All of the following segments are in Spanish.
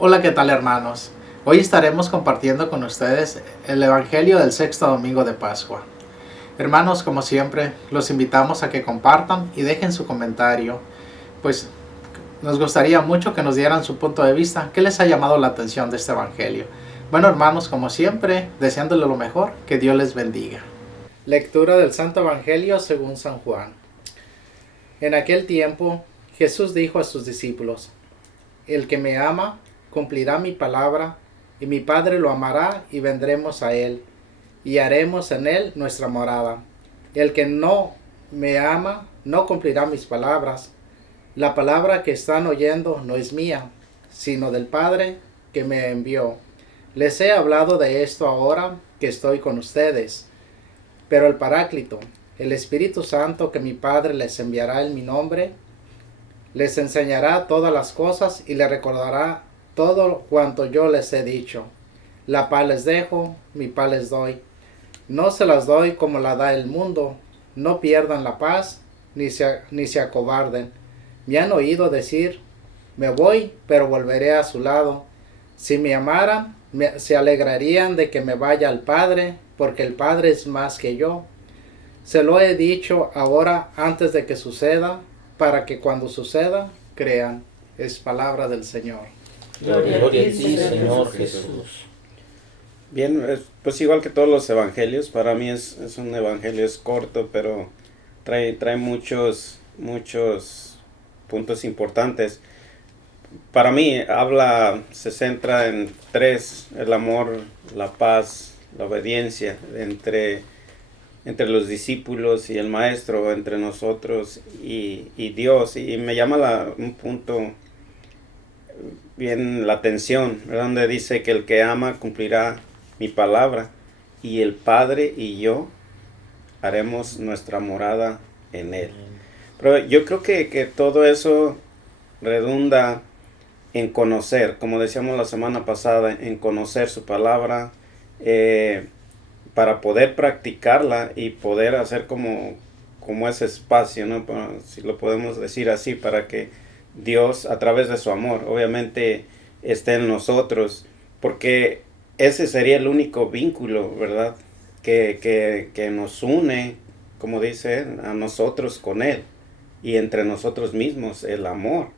Hola, ¿qué tal, hermanos? Hoy estaremos compartiendo con ustedes el Evangelio del sexto domingo de Pascua. Hermanos, como siempre, los invitamos a que compartan y dejen su comentario, pues nos gustaría mucho que nos dieran su punto de vista, qué les ha llamado la atención de este Evangelio. Bueno, hermanos, como siempre, deseándole lo mejor, que Dios les bendiga. Lectura del Santo Evangelio según San Juan. En aquel tiempo, Jesús dijo a sus discípulos: El que me ama cumplirá mi palabra, y mi Padre lo amará, y vendremos a él, y haremos en él nuestra morada. El que no me ama no cumplirá mis palabras. La palabra que están oyendo no es mía, sino del Padre que me envió. Les he hablado de esto ahora que estoy con ustedes. Pero el Paráclito, el Espíritu Santo que mi Padre les enviará en mi nombre, les enseñará todas las cosas y les recordará todo cuanto yo les he dicho. La paz les dejo, mi paz les doy. No se las doy como la da el mundo. No pierdan la paz, ni se acobarden. Me han oído decir: me voy, pero volveré a su lado. Si me amaran, se alegrarían de que me vaya al Padre, porque el Padre es más que yo. Se lo he dicho ahora antes de que suceda, para que cuando suceda, crean. Es palabra del Señor. Gloria a ti, Señor Jesús. Bien, pues igual que todos los evangelios, para mí es un evangelio, es corto, pero trae muchos puntos importantes. Para mí se centra en tres: el amor, la paz, la obediencia entre los discípulos y el maestro, entre nosotros y Dios. Y me llama un punto bien la atención, donde dice que el que ama cumplirá mi palabra, y el Padre y yo haremos nuestra morada en él. Pero yo creo que todo eso redunda en conocer, como decíamos la semana pasada, en conocer su palabra, para poder practicarla y poder hacer como ese espacio, ¿no? Si lo podemos decir así, para que Dios, a través de su amor, obviamente esté en nosotros, porque ese sería el único vínculo, ¿verdad? Que nos une, como dice, a nosotros con Él, y entre nosotros mismos, el amor.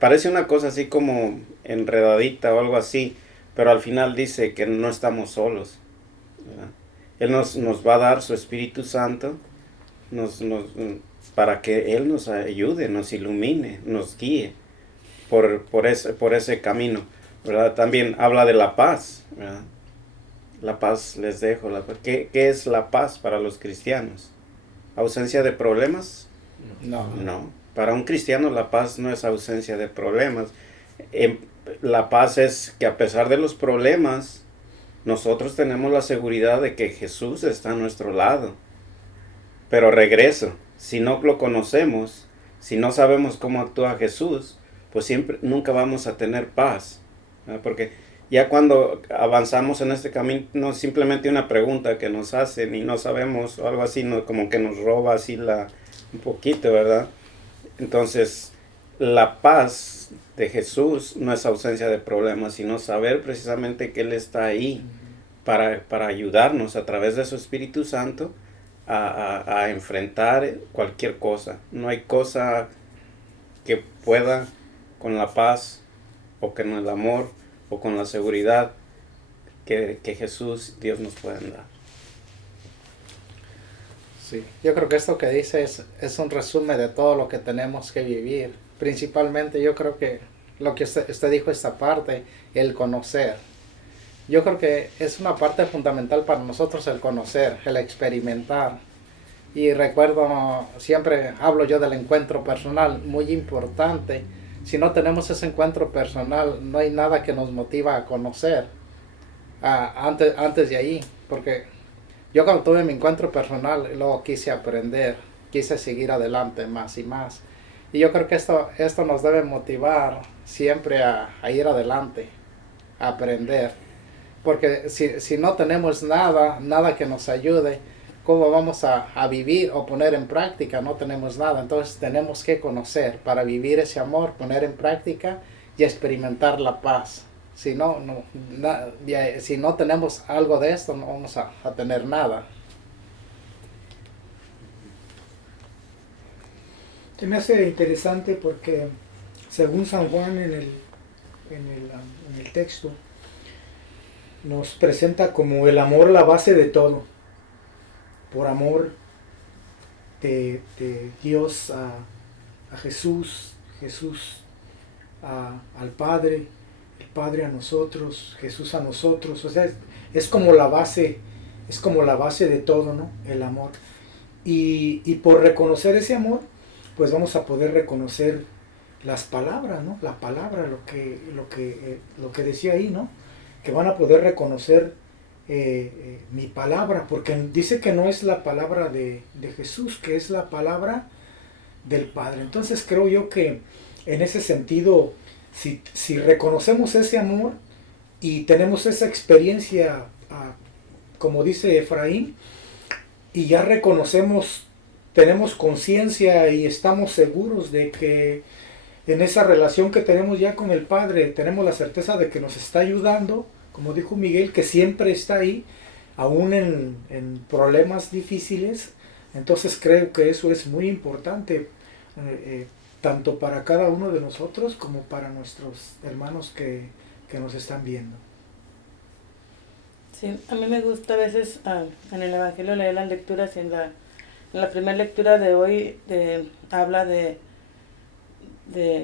Parece una cosa así como enredadita o algo así, pero al final dice que no estamos solos, ¿verdad? Él nos va a dar su Espíritu Santo, para que Él nos ayude, nos ilumine, nos guíe por ese camino, ¿verdad? También habla de la paz, ¿verdad? La paz les dejo. ¿Qué es la paz para los cristianos? ¿Ausencia de problemas? No. Para un cristiano la paz no es ausencia de problemas. La paz es que a pesar de los problemas, nosotros tenemos la seguridad de que Jesús está a nuestro lado. Pero regreso, si no lo conocemos, si no sabemos cómo actúa Jesús, pues nunca vamos a tener paz, ¿verdad? Porque ya cuando avanzamos en este camino, no es simplemente una pregunta que nos hacen y no sabemos o algo así, no, como que nos roba así un poquito, ¿verdad? Entonces, la paz de Jesús no es ausencia de problemas, sino saber precisamente que Él está ahí para ayudarnos a través de su Espíritu Santo a enfrentar cualquier cosa. No hay cosa que pueda con la paz o con el amor o con la seguridad que Jesús, Dios nos pueden dar. Sí, yo creo que esto que dice es un resumen de todo lo que tenemos que vivir. Principalmente yo creo que lo que usted dijo, esta parte, el conocer. Yo creo que es una parte fundamental para nosotros el conocer, el experimentar. Y recuerdo, siempre hablo yo del encuentro personal, muy importante. Si no tenemos ese encuentro personal, no hay nada que nos motiva a conocer antes de ahí. Porque yo cuando tuve mi encuentro personal, luego quise aprender, quise seguir adelante más y más. Y yo creo que esto nos debe motivar siempre a ir adelante, a aprender. Porque si no tenemos nada que nos ayude, ¿cómo vamos a vivir o poner en práctica? No tenemos nada. Entonces tenemos que conocer para vivir ese amor, poner en práctica y experimentar la paz. Si si no tenemos algo de esto, no vamos a tener nada. Se me hace interesante porque según San Juan en el texto nos presenta como el amor la base de todo. Por amor de Dios a Jesús, Jesús al Padre, el Padre a nosotros, Jesús a nosotros. O sea, es como la base de todo, ¿no? El amor. Y por reconocer ese amor, pues vamos a poder reconocer las palabras, ¿no? La palabra, lo que decía ahí, ¿no? Que van a poder reconocer mi palabra, porque dice que no es la palabra de Jesús, que es la palabra del Padre. Entonces creo yo que en ese sentido, si reconocemos ese amor y tenemos esa experiencia, como dice Efraín, y ya reconocemos, tenemos conciencia y estamos seguros de que en esa relación que tenemos ya con el Padre, tenemos la certeza de que nos está ayudando, como dijo Miguel, que siempre está ahí, aún en problemas difíciles. Entonces creo que eso es muy importante, tanto para cada uno de nosotros como para nuestros hermanos que nos están viendo. Sí, a mí me gusta a veces en el Evangelio leer las lecturas y en la primera lectura de hoy habla de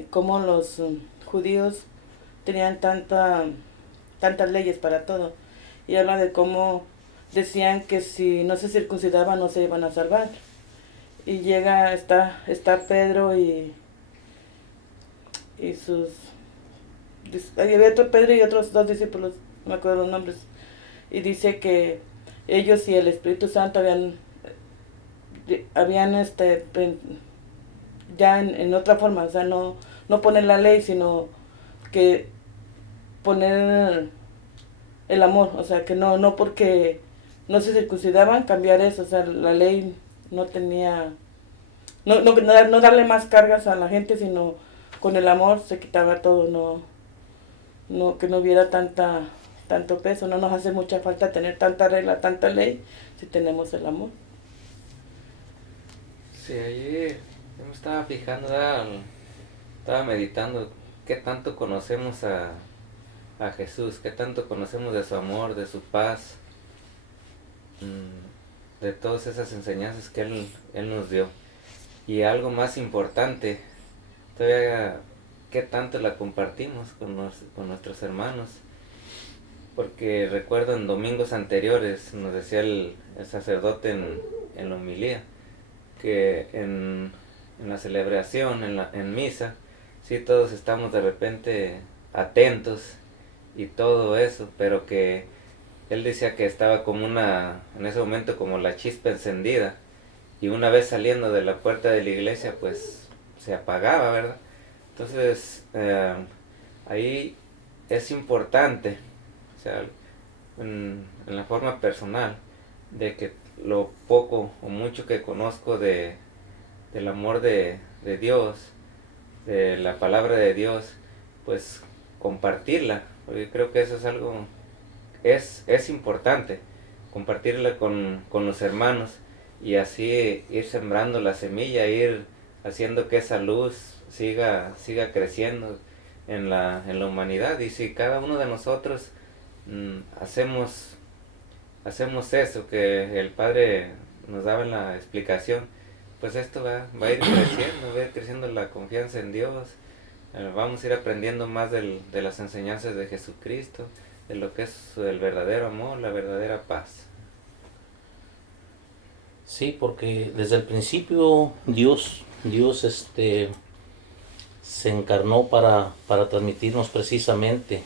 cómo los judíos tenían tantas leyes para todo. Y habla de cómo decían que si no se circuncidaban no se iban a salvar. Y está Pedro y sus... Había otro Pedro y otros 2 discípulos, no me acuerdo los nombres. Y dice que ellos y el Espíritu Santo habían ya en otra forma, o sea, no poner la ley, sino que poner el amor, o sea, que no porque no se circuncidaban cambiar eso, o sea, la ley no tenía, no darle más cargas a la gente, sino con el amor se quitaba todo, que no hubiera tanto peso. No nos hace mucha falta tener tanta regla, tanta ley, si tenemos el amor. Sí, ayer yo me estaba fijando, estaba meditando qué tanto conocemos a Jesús, qué tanto conocemos de su amor, de su paz, de todas esas enseñanzas que Él nos dio. Y algo más importante, todavía qué tanto la compartimos con nuestros hermanos. Porque recuerdo en domingos anteriores, nos decía el sacerdote en la homilía, que en la celebración, en misa, sí todos estamos de repente atentos y todo eso, pero que él decía que estaba como en ese momento como la chispa encendida, y una vez saliendo de la puerta de la iglesia pues se apagaba, ¿verdad? Entonces ahí es importante, o sea, en la forma personal, de que lo poco o mucho que conozco del amor de Dios, de la palabra de Dios, pues compartirla, porque creo que eso es algo, es importante, compartirla con los hermanos, y así ir sembrando la semilla, ir haciendo que esa luz siga creciendo en la humanidad. Y si cada uno de nosotros hacemos eso que el Padre nos daba en la explicación, pues esto va a ir creciendo, va a ir creciendo la confianza en Dios, vamos a ir aprendiendo más de las enseñanzas de Jesucristo, de lo que es el verdadero amor, la verdadera paz. Sí, porque desde el principio Dios se encarnó para transmitirnos precisamente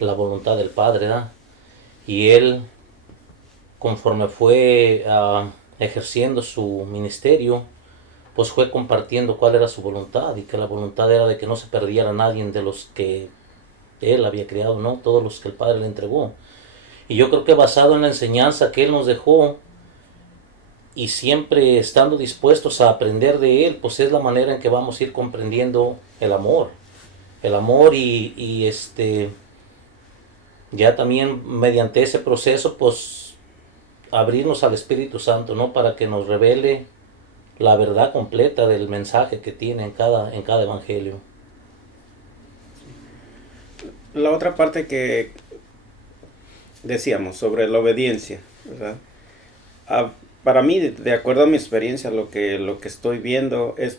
la voluntad del Padre, ¿verdad? Y Él, conforme fue ejerciendo su ministerio, pues fue compartiendo cuál era su voluntad, y que la voluntad era de que no se perdiera nadie de los que Él había creado, ¿no? Todos los que el Padre le entregó. Y yo creo que basado en la enseñanza que Él nos dejó, y siempre estando dispuestos a aprender de Él, pues es la manera en que vamos a ir comprendiendo el amor. el amor y ya también mediante ese proceso pues abrirnos al Espíritu Santo, ¿no? Para que nos revele la verdad completa del mensaje que tiene en cada evangelio. La otra parte que decíamos sobre la obediencia, ¿verdad? Para mí, de acuerdo a mi experiencia, lo que estoy viendo es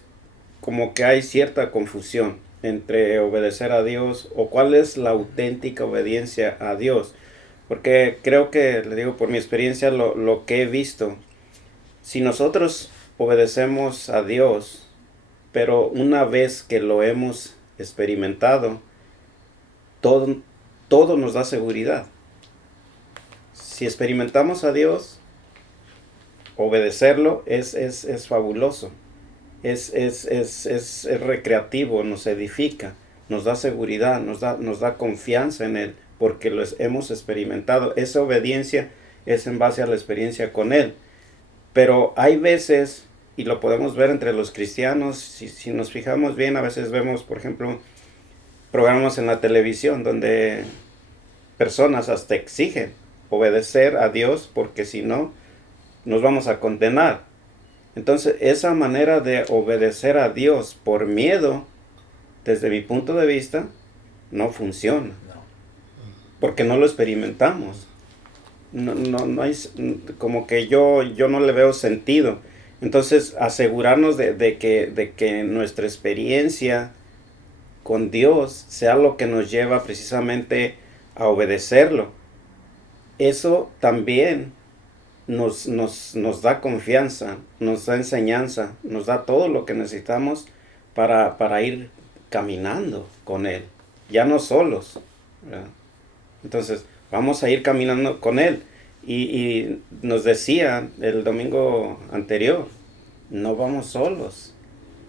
como que hay cierta confusión entre obedecer a Dios o cuál es la auténtica obediencia a Dios. Porque creo que, le digo por mi experiencia, lo que he visto, si nosotros obedecemos a Dios, pero una vez que lo hemos experimentado, todo nos da seguridad. Si experimentamos a Dios, obedecerlo es fabuloso. Es recreativo, nos edifica, nos da seguridad, nos da confianza en Él, porque lo hemos experimentado. Esa obediencia es en base a la experiencia con Él. Pero hay veces, y lo podemos ver entre los cristianos, si nos fijamos bien, a veces vemos, por ejemplo, programas en la televisión donde personas hasta exigen obedecer a Dios, porque si no, nos vamos a condenar. Entonces, esa manera de obedecer a Dios por miedo, desde mi punto de vista, no funciona. Porque no lo experimentamos. No hay, como que yo no le veo sentido. Entonces, asegurarnos de que nuestra experiencia con Dios sea lo que nos lleva precisamente a obedecerlo. Eso también nos da confianza, nos da enseñanza, nos da todo lo que necesitamos para ir caminando con Él, ya no solos, ¿verdad? Entonces, vamos a ir caminando con Él. Y nos decía el domingo anterior, no vamos solos.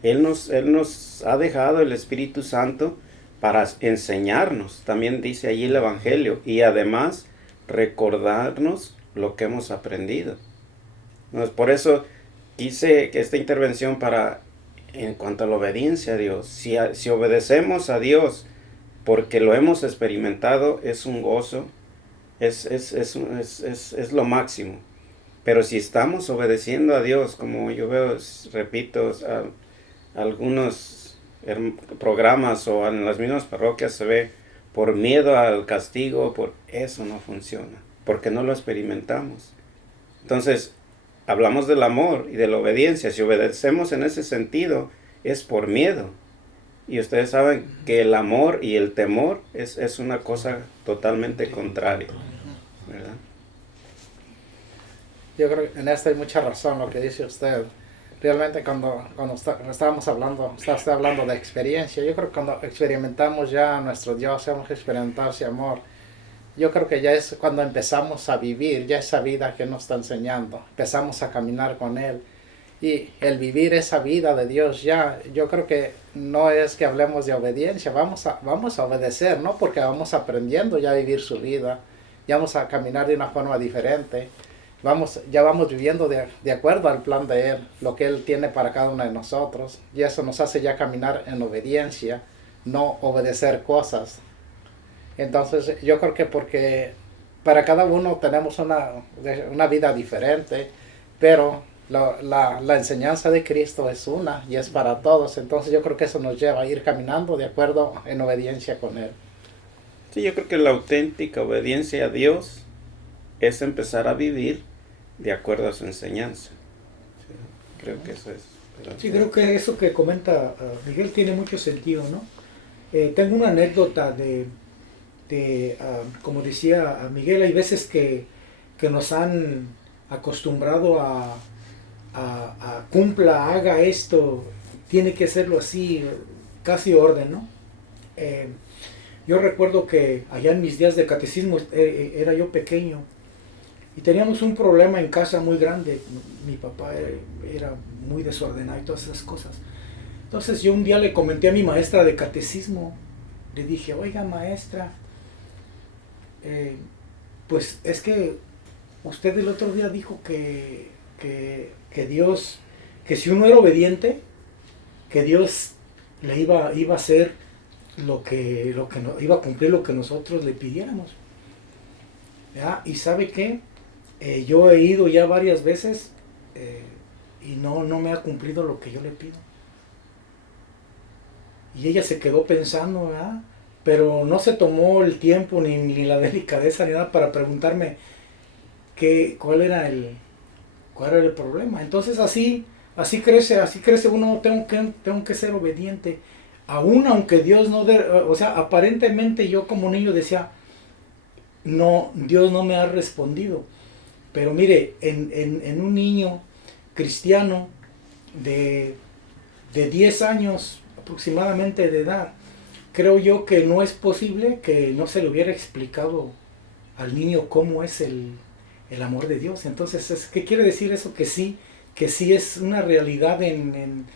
Él nos ha dejado el Espíritu Santo para enseñarnos, también dice allí el Evangelio, y además recordarnos lo que hemos aprendido. Entonces, por eso hice esta intervención en cuanto a la obediencia a Dios. Si obedecemos a Dios porque lo hemos experimentado, es un gozo, es lo máximo. Pero si estamos obedeciendo a Dios, como yo veo, repito, algunos programas o en las mismas parroquias se ve por miedo al castigo, por eso no funciona, porque no lo experimentamos. Entonces, hablamos del amor y de la obediencia. Si obedecemos en ese sentido, es por miedo. Y ustedes saben que el amor y el temor es una cosa totalmente contraria, ¿verdad? Yo creo que en esto hay mucha razón lo que dice usted. Realmente cuando estábamos hablando, está usted hablando de experiencia, yo creo que cuando experimentamos ya a nuestro Dios, hemos experimentado ese amor, yo creo que ya es cuando empezamos a vivir ya esa vida que nos está enseñando, empezamos a caminar con Él. Y el vivir esa vida de Dios ya, yo creo que no es que hablemos de obediencia, vamos a obedecer, ¿no? Porque vamos aprendiendo ya a vivir su vida, ya vamos a caminar de una forma diferente, ya vamos viviendo de acuerdo al plan de Él, lo que Él tiene para cada uno de nosotros, y eso nos hace ya caminar en obediencia, no obedecer cosas. Entonces yo creo que porque para cada uno tenemos una vida diferente, pero la enseñanza de Cristo es una y es para todos. Entonces yo creo que eso nos lleva a ir caminando de acuerdo en obediencia con Él. Sí, yo creo que la auténtica obediencia a Dios es empezar a vivir de acuerdo a su enseñanza. Sí, creo que eso es. Sí, creo que eso que comenta Miguel tiene mucho sentido, ¿no? Tengo una anécdota como decía Miguel, hay veces que nos han acostumbrado a cumpla, haga esto, tiene que hacerlo así, casi orden, ¿no? Yo recuerdo que allá en mis días de catecismo era yo pequeño y teníamos un problema en casa muy grande. Mi papá era muy desordenado y todas esas cosas. Entonces yo un día le comenté a mi maestra de catecismo, le dije, oiga maestra, pues es que usted el otro día dijo que Dios, que si uno era obediente, que Dios le iba a hacer iba a cumplir lo que nosotros le pidiéramos. ¿Ya? Y ¿sabe qué? Yo he ido ya varias veces y no me ha cumplido lo que yo le pido. Y ella se quedó pensando, ¿verdad? Pero no se tomó el tiempo ni la delicadeza ni nada para preguntarme cuál era el problema. Entonces así crece uno. Tengo que ser obediente, aún aunque Dios no o sea, aparentemente yo como niño decía, no, Dios no me ha respondido. Pero mire, en un niño cristiano de 10 años aproximadamente de edad, creo yo que no es posible que no se le hubiera explicado al niño cómo es el amor de Dios. Entonces, ¿qué quiere decir eso? Que sí es una realidad en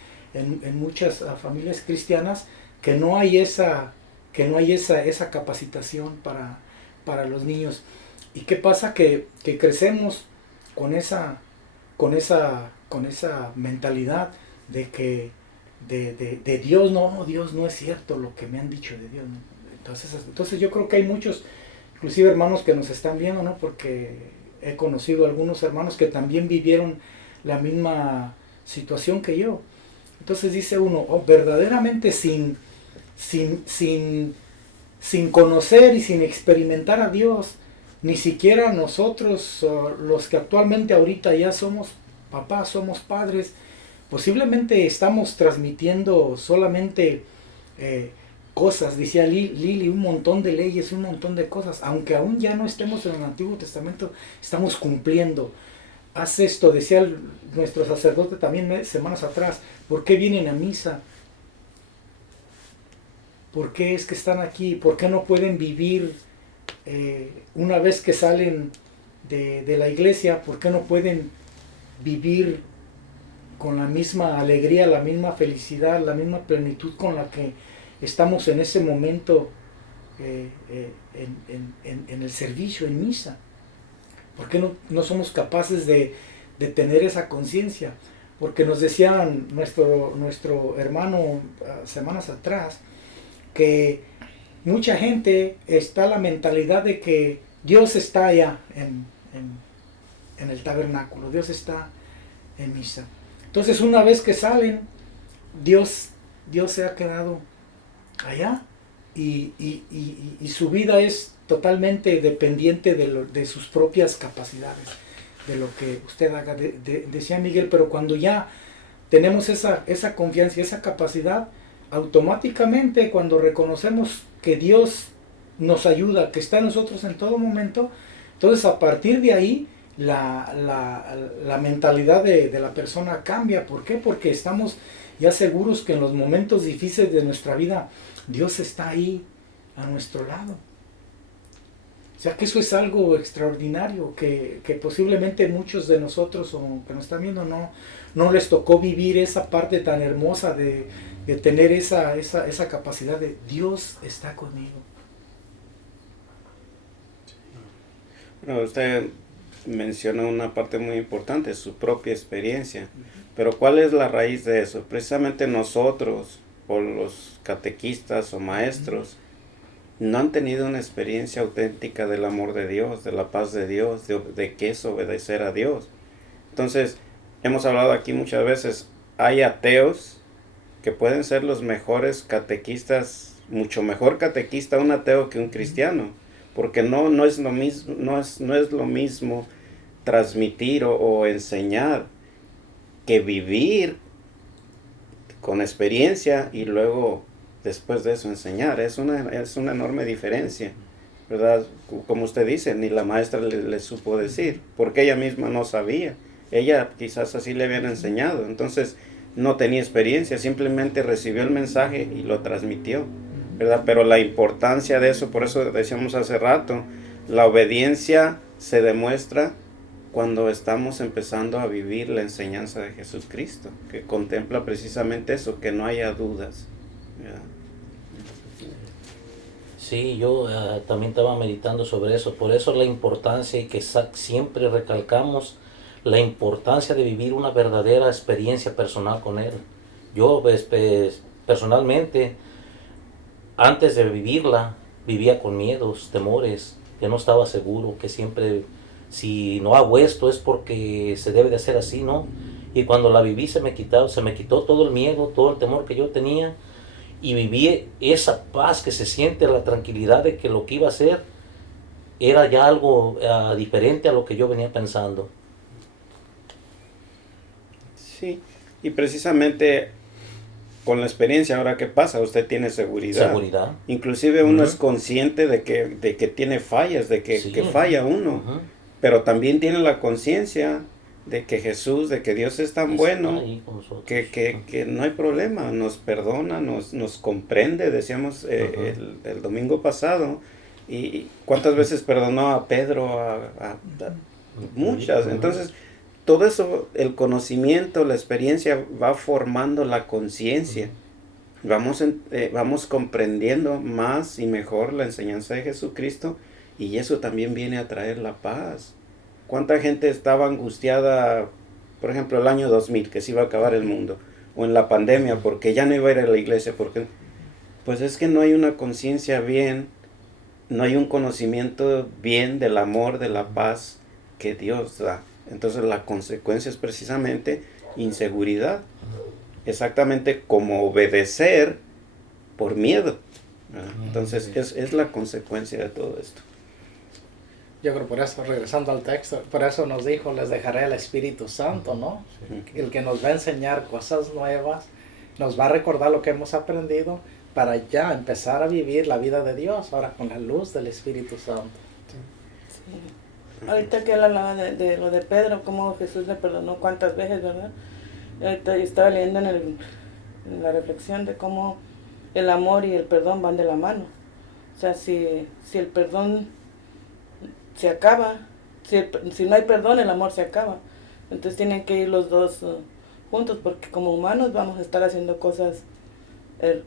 muchas familias cristianas, que no hay esa capacitación para los niños. ¿Y qué pasa? Que crecemos con esa mentalidad de que de Dios no es cierto lo que me han dicho de Dios, ¿no? Entonces yo creo que hay muchos, inclusive hermanos que nos están viendo, ¿no? Porque he conocido algunos hermanos que también vivieron la misma situación que yo. Entonces dice uno, verdaderamente sin conocer y sin experimentar a Dios, ni siquiera nosotros, los que actualmente ahorita ya somos papás, somos padres, posiblemente estamos transmitiendo solamente cosas, decía Lili, un montón de leyes, un montón de cosas, aunque aún ya no estemos en el Antiguo Testamento, estamos cumpliendo. Haz esto, decía nuestro sacerdote también semanas atrás, ¿por qué vienen a misa? ¿Por qué es que están aquí? ¿Por qué no pueden vivir una vez que salen de la iglesia? ¿Por qué no pueden vivir con la misma alegría, la misma felicidad, la misma plenitud con la que estamos en ese momento en el servicio, en misa? ¿Por qué no somos capaces de tener esa conciencia? Porque nos decían nuestro hermano semanas atrás que mucha gente está la mentalidad de que Dios está allá en el tabernáculo, Dios está en misa. Entonces una vez que salen, Dios se ha quedado allá y su vida es totalmente dependiente de sus propias capacidades, de lo que usted haga. Decía Miguel, pero cuando ya tenemos esa confianza y esa capacidad, automáticamente cuando reconocemos que Dios nos ayuda, que está en nosotros en todo momento, entonces a partir de ahí la mentalidad de la persona cambia. ¿Por qué? Porque estamos ya seguros que en los momentos difíciles de nuestra vida Dios está ahí a nuestro lado. O sea que eso es algo extraordinario que posiblemente muchos de nosotros o que nos están viendo no les tocó vivir esa parte tan hermosa de tener esa capacidad de Dios está conmigo. Bueno, usted menciona una parte muy importante, su propia experiencia. Pero ¿cuál es la raíz de eso? Precisamente nosotros, o los catequistas o maestros, no han tenido una experiencia auténtica del amor de Dios, de la paz de Dios, de qué es obedecer a Dios. Entonces, hemos hablado aquí muchas veces, hay ateos que pueden ser los mejores catequistas, mucho mejor catequista un ateo que un cristiano, porque no es lo mismo transmitir o enseñar que vivir con experiencia y luego después de eso enseñar. Es una enorme diferencia, ¿verdad? Como usted dice, ni la maestra le supo decir, porque ella misma no sabía. Ella quizás así le habían enseñado, entonces no tenía experiencia, simplemente recibió el mensaje y lo transmitió, ¿verdad? Pero la importancia de eso, por eso decíamos hace rato, la obediencia se demuestra cuando estamos empezando a vivir la enseñanza de Jesucristo, que contempla precisamente eso, que no haya dudas, ¿verdad? Sí, yo también estaba meditando sobre eso, por eso la importancia y que siempre recalcamos la importancia de vivir una verdadera experiencia personal con Él. Yo personalmente antes de vivirla, vivía con miedos, temores, que no estaba seguro, que siempre, si no hago esto es porque se debe de hacer así, ¿no? Y cuando la viví se me quitó todo el miedo, todo el temor que yo tenía, y viví esa paz que se siente, la tranquilidad de que lo que iba a hacer era ya algo diferente a lo que yo venía pensando. Sí, y precisamente con la experiencia ahora que pasa, usted tiene seguridad. Seguridad. Inclusive uno es consciente de que tiene fallas, de que, Sí. que falla uno, pero también tiene la conciencia de que Jesús, de que Dios es tan Está bueno, ahí con nosotros. que no hay problema, nos perdona, nos comprende, decíamos el domingo pasado, y cuántas veces perdonó a Pedro, a muchas. Entonces, todo eso, el conocimiento, la experiencia va formando la conciencia. Vamos comprendiendo más y mejor la enseñanza de Jesucristo, y eso también viene a traer la paz. ¿Cuánta gente estaba angustiada, por ejemplo, el año 2000, que se iba a acabar el mundo, o en la pandemia, porque ya no iba a ir a la iglesia? Porque, pues es que no hay una conciencia bien, no hay un conocimiento bien del amor, de la paz que Dios da. Entonces la consecuencia es precisamente inseguridad, exactamente como obedecer por miedo, ¿verdad? Entonces es la consecuencia de todo esto. Yo creo por eso, regresando al texto, por eso nos dijo, les dejaré el Espíritu Santo, ¿no? El que nos va a enseñar cosas nuevas, nos va a recordar lo que hemos aprendido para ya empezar a vivir la vida de Dios, ahora con la luz del Espíritu Santo. Sí. Ahorita que él hablaba de lo de Pedro, cómo Jesús le perdonó cuántas veces, ¿verdad? Ahorita yo estaba leyendo en la reflexión de cómo el amor y el perdón van de la mano. O sea, si el perdón se acaba, si no hay perdón, el amor se acaba. Entonces tienen que ir los dos juntos, porque como humanos vamos a estar haciendo cosas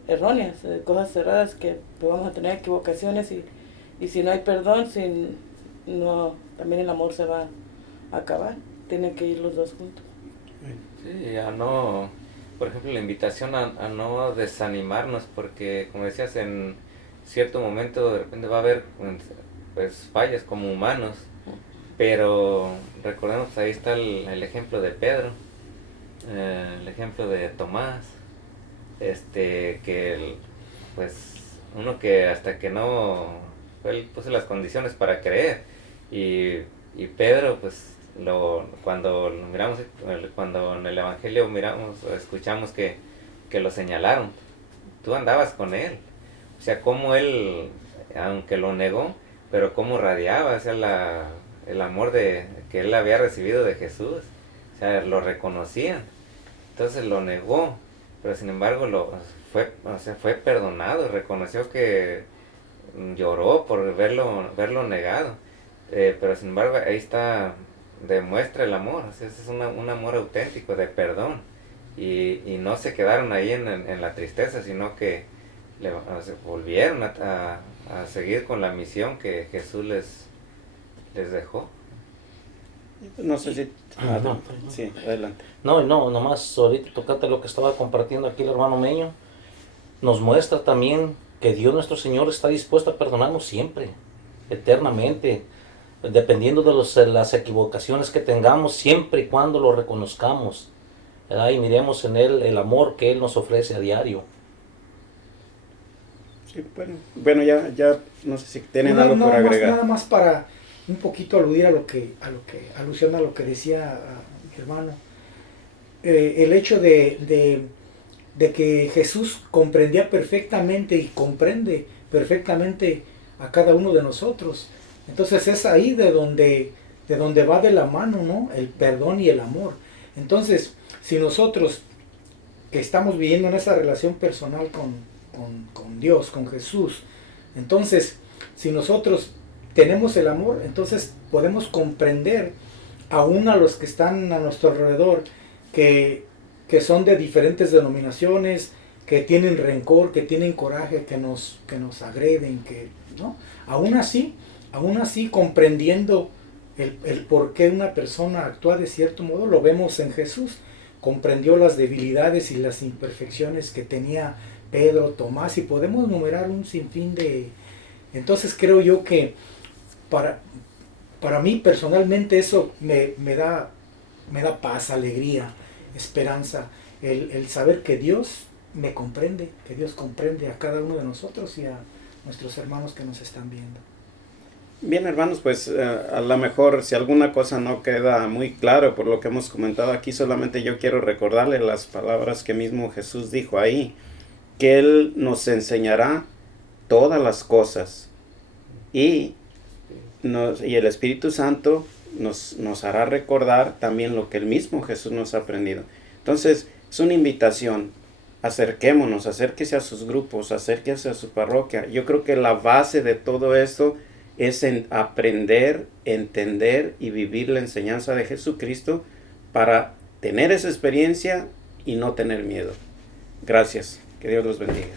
erróneas, cosas cerradas, que vamos a tener equivocaciones, y si no hay perdón, también el amor se va a acabar. Tienen que ir los dos juntos. Sí, a no, por ejemplo, la invitación a no desanimarnos, porque como decías, en cierto momento de repente va a haber pues fallas como humanos, pero recordemos, ahí está el ejemplo de Pedro, el ejemplo de Tomás, que pues uno que hasta que no, él puso las condiciones para creer, y Pedro pues cuando lo miramos, cuando en el Evangelio escuchamos que lo señalaron, tú andabas con él, o sea, como él, aunque lo negó, pero cómo radiaba, o sea, el amor que él había recibido de Jesús, o sea, lo reconocían. Entonces lo negó, pero sin embargo fue perdonado, reconoció que lloró por verlo negado, pero sin embargo ahí está, demuestra el amor, o sea, ese es un amor auténtico de perdón, y no se quedaron ahí en la tristeza, sino que volvieron a seguir con la misión que Jesús les dejó. No sé si... Sí, adelante. No, nomás ahorita tocante lo que estaba compartiendo aquí el hermano Meño, nos muestra también que Dios nuestro Señor está dispuesto a perdonarnos siempre, eternamente, dependiendo de las equivocaciones que tengamos, siempre y cuando lo reconozcamos, ¿verdad? Y miremos en Él el amor que Él nos ofrece a diario. Sí, bueno, ya no sé si tienen algo por agregar. Nada más para un poquito aludir alusión a lo que decía mi hermano. El hecho de que Jesús comprendía perfectamente y comprende perfectamente a cada uno de nosotros. Entonces es ahí de donde va de la mano, ¿no? El perdón y el amor. Entonces, si nosotros que estamos viviendo en esa relación personal con Dios, con Jesús, entonces, si nosotros tenemos el amor, entonces podemos comprender aún a los que están a nuestro alrededor, que son de diferentes denominaciones, que tienen rencor, que tienen coraje, que nos agreden, ¿no? Aún así comprendiendo el por qué una persona actúa de cierto modo, lo vemos en Jesús. Comprendió las debilidades y las imperfecciones que tenía Pedro, Tomás, y podemos numerar un sinfín de... Entonces creo yo que para mí personalmente eso me da paz, alegría, esperanza, el saber que Dios me comprende, que Dios comprende a cada uno de nosotros y a nuestros hermanos que nos están viendo. Bien, hermanos, pues a lo mejor si alguna cosa no queda muy claro por lo que hemos comentado aquí, solamente yo quiero recordarle las palabras que mismo Jesús dijo ahí, que Él nos enseñará todas las cosas y el Espíritu Santo nos hará recordar también lo que el mismo Jesús nos ha aprendido. Entonces, es una invitación. Acerquémonos, acérquese a sus grupos, acérquese a su parroquia. Yo creo que la base de todo esto es en aprender, entender y vivir la enseñanza de Jesucristo para tener esa experiencia y no tener miedo. Gracias. Que Dios los bendiga.